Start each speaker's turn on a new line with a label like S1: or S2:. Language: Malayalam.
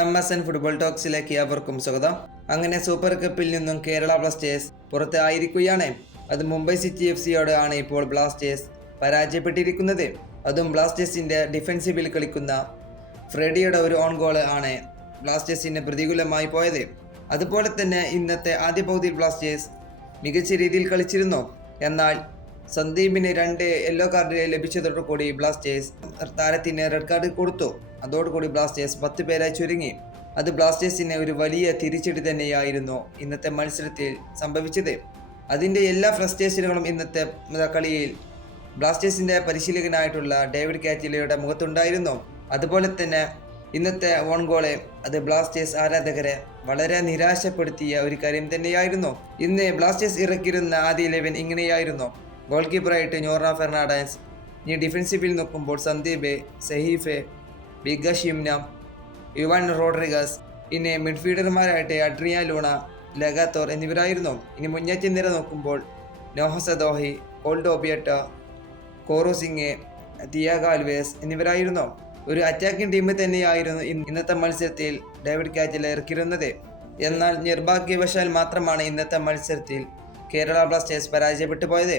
S1: എം എസ് എൻ ഫുട്ബോൾ ടോക്സിലേക്ക് അവർക്കും സ്വാഗതം. അങ്ങനെ സൂപ്പർ കപ്പിൽ നിന്നും കേരള ബ്ലാസ്റ്റേഴ്സ് പുറത്തായിരിക്കുകയാണ് അത് മുംബൈ സിറ്റി എഫ് സിയോട് ആണ് ഇപ്പോൾ ബ്ലാസ്റ്റേഴ്സ് പരാജയപ്പെട്ടിരിക്കുന്നത്. അതും ബ്ലാസ്റ്റേഴ്സിന്റെ ഡിഫൻസീവിൽ കളിക്കുന്ന ഫ്രെഡിയുടെ ഒരു ഓൺ ഗോൾ ആണ് ബ്ലാസ്റ്റേഴ്സിന് പ്രതികൂലമായി പോയത്. അതുപോലെ തന്നെ ഇന്നത്തെ ആദ്യ പകുതിയിൽ ബ്ലാസ്റ്റേഴ്സ് മികച്ച രീതിയിൽ കളിച്ചിരുന്നു. എന്നാൽ സന്ദീപിന് രണ്ട് യെല്ലോ കാർഡ് ലഭിച്ചതോടുകൂടി ബ്ലാസ്റ്റേഴ്സ് താരത്തിന് റെഡ് കാർഡ് കൊടുത്തു. അതോടുകൂടി ബ്ലാസ്റ്റേഴ്സ് പത്ത് പേരായി ചുരുങ്ങി. അത് ബ്ലാസ്റ്റേഴ്സിന് ഒരു വലിയ തിരിച്ചടി തന്നെയായിരുന്നു ഇന്നത്തെ മത്സരത്തിൽ സംഭവിച്ചത്. അതിന്റെ എല്ലാ ഫ്രസ്ട്രേഷനുകളും ഇന്നത്തെ കളിയിൽ ബ്ലാസ്റ്റേഴ്സിന്റെ പരിശീലകനായിട്ടുള്ള ഡേവിഡ് കാറ്റിലയുടെ മുഖത്തുണ്ടായിരുന്നു. അതുപോലെ തന്നെ ഇന്നത്തെ ഓൺ ഗോൾ അത് ബ്ലാസ്റ്റേഴ്സ് ആരാധകരെ വളരെ നിരാശപ്പെടുത്തിയ ഒരു കാര്യം തന്നെയായിരുന്നു. ഇന്ന് ബ്ലാസ്റ്റേഴ്സ് ഇറക്കിയിരുന്ന ആദ്യ ഇലവൻ ഇങ്ങനെയായിരുന്നു. ഗോൾ കീപ്പറായിട്ട് ഞോറ ഫെർണാഡൻസ് ഇനി ഡിഫൻസീവിൽ നോക്കുമ്പോൾ സന്ദീപ് സഹീഫ് ബിഗ ഷിംന യുവൻ റോഡ്രിഗസ് ഇനി മിഡ്ഫീൽഡർമാരായിട്ട് അഡ്രിയ ലൂണ ലഗാത്തോർ എന്നിവരായിരുന്നു. ഇനി മുന്നേറ്റ നിര നോക്കുമ്പോൾ നോഹസദോഹി ഓൾഡോബിയട്ട കോറോ സിംഗ് തിയാഗ അൽവേസ് എന്നിവരായിരുന്നു. ഒരു അറ്റാക്കിംഗ് ടീം തന്നെയായിരുന്നു ഇന്ന് ഇന്നത്തെ മത്സരത്തിൽ ഡേവിഡ് കാറ്റിൽ ഇറക്കിയിരുന്നത്. എന്നാൽ നിർഭാഗ്യവശാൽ മാത്രമാണ് ഇന്നത്തെ മത്സരത്തിൽ കേരള ബ്ലാസ്റ്റേഴ്സ് പരാജയപ്പെട്ടു പോയത്.